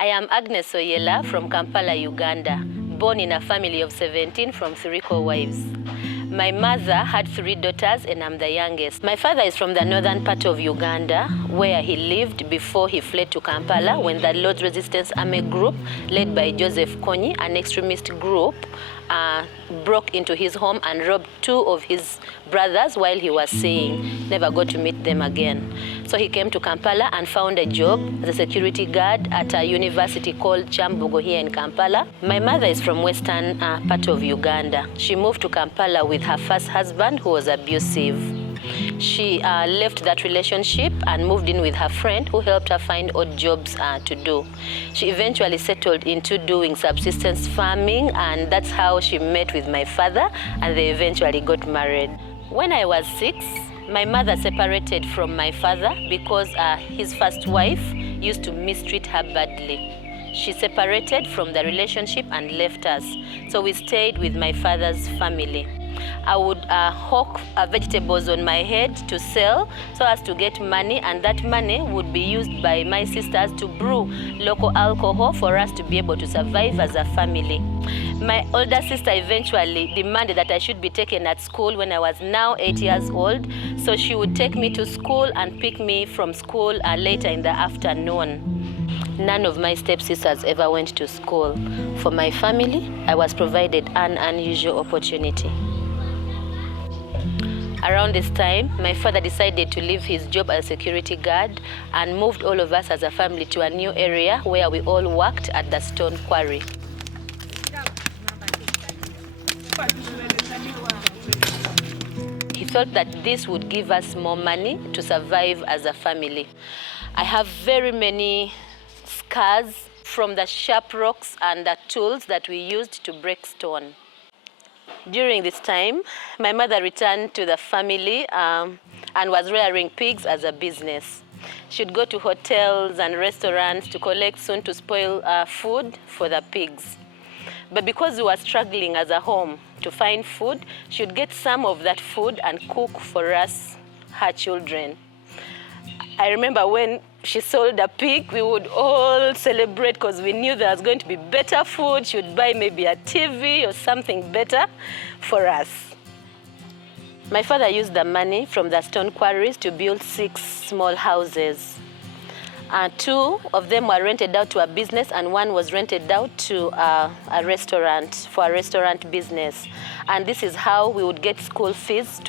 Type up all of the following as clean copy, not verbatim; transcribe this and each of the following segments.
I am Agnes Oyella from Kampala, Uganda, born in a family of 17 from 3 co-wives. My mother had 3 daughters and I'm the youngest. My father is from the northern part of Uganda, where he lived before he fled to Kampala when the Lord's Resistance Army group, led by Joseph Kony, an extremist group, broke into his home and robbed 2 of his brothers while he was saying never got to meet them again. So he came to Kampala and found a job as a security guard at a university called Kyambogo here in Kampala. My mother is from western part of Uganda. She moved to Kampala with her first husband who was abusive. She left that relationship and moved in with her friend who helped her find odd jobs to do. She eventually settled into doing subsistence farming, and that's how she met with my father, and they eventually got married. When I was 6, my mother separated from my father because his first wife used to mistreat her badly. She separated from the relationship and left us, so we stayed with my father's family. I would hawk vegetables on my head to sell so as to get money, and that money would be used by my sisters to brew local alcohol for us to be able to survive as a family. My older sister eventually demanded that I should be taken at school when I was now 8 years old, so she would take me to school and pick me from school later in the afternoon. None of my stepsisters ever went to school. For my family, I was provided an unusual opportunity. Around this time, my father decided to leave his job as a security guard and moved all of us as a family to a new area where we all worked at the stone quarry. He thought that this would give us more money to survive as a family. I have very many scars from the sharp rocks and the tools that we used to break stone. During this time, my mother returned to the family and was rearing pigs as a business. She'd go to hotels and restaurants to collect soon to spoil food for the pigs. But because we were struggling as a home to find food, she'd get some of that food and cook for us, her children. I remember when she sold a pig, we would all celebrate because we knew there was going to be better food. She would buy maybe a TV or something better for us. My father used the money from the stone quarries to build 6 small houses. 2 of them were rented out to a business and 1 was rented out to a restaurant, for a restaurant business. And this is how we would get school fees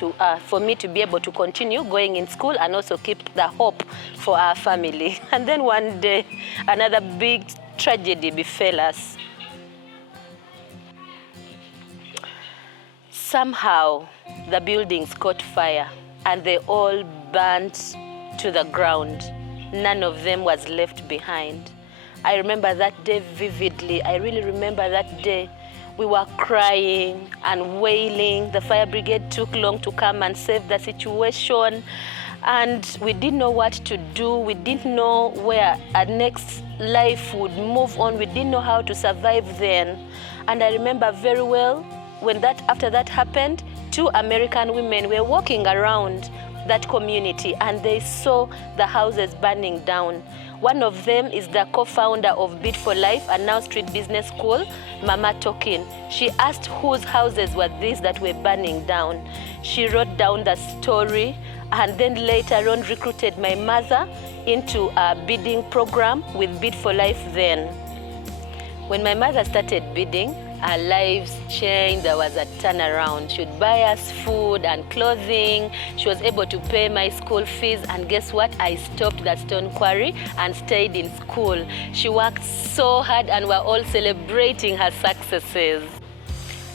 for me to be able to continue going in school and also keep the hope for our family. And then one day, another big tragedy befell us. Somehow, the buildings caught fire and they all burnt to the ground. None of them was left behind. I remember that day vividly. I really remember that day. We were crying and wailing. The fire brigade took long to come and save the situation. And we didn't know what to do. We didn't know where our next life would move on. We didn't know how to survive then. And I remember very well when after that happened, 2 American women were walking around that community and they saw the houses burning down. One of them is the co-founder of Bid for Life, a now street business school, Mama Tokin. She asked whose houses were these that were burning down. She wrote down the story and then later on recruited my mother into a bidding program with Bid for Life then. When my mother started bidding, our lives changed. There was a turnaround. She would buy us food and clothing. She was able to pay my school fees. And guess what? I stopped that stone quarry and stayed in school. She worked so hard and we're all celebrating her successes.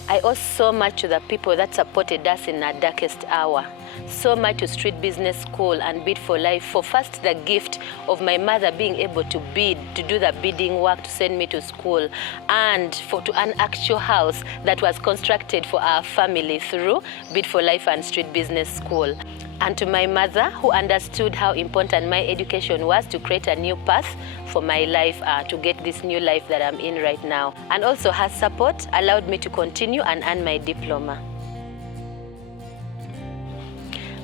I owe so much to the people that supported us in our darkest hour. So much to Street Business School and Bid for Life for first the gift of my mother being able to bid, to do the bidding work to send me to school, and to an actual house that was constructed for our family through Bid for Life and Street Business School. And to my mother, who understood how important my education was to create a new path for my life, to get this new life that I'm in right now. And also her support allowed me to continue and earn my diploma.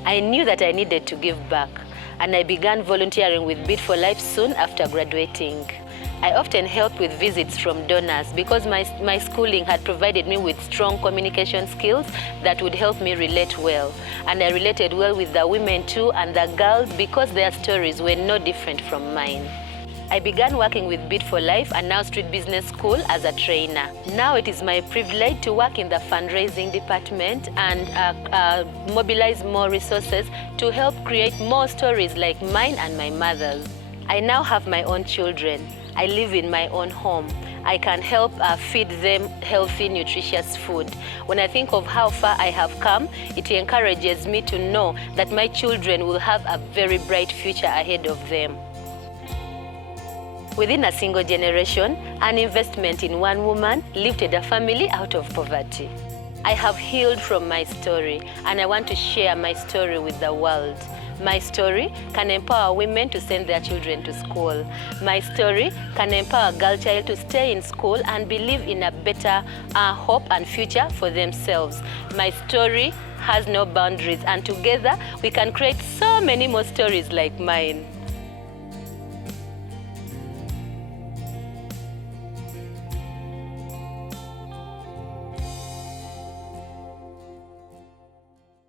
I knew that I needed to give back, and I began volunteering with Bid for Life soon after graduating. I often helped with visits from donors because my schooling had provided me with strong communication skills that would help me relate well. And I related well with the women too and the girls because their stories were no different from mine. I began working with Bid for Life and Now Street Business School as a trainer. Now it is my privilege to work in the fundraising department and mobilize more resources to help create more stories like mine and my mother's. I now have my own children. I live in my own home. I can help feed them healthy, nutritious food. When I think of how far I have come, it encourages me to know that my children will have a very bright future ahead of them. Within a single generation, an investment in one woman lifted a family out of poverty. I have healed from my story, and I want to share my story with the world. My story can empower women to send their children to school. My story can empower a girl child to stay in school and believe in a better hope and future for themselves. My story has no boundaries, and together we can create so many more stories like mine.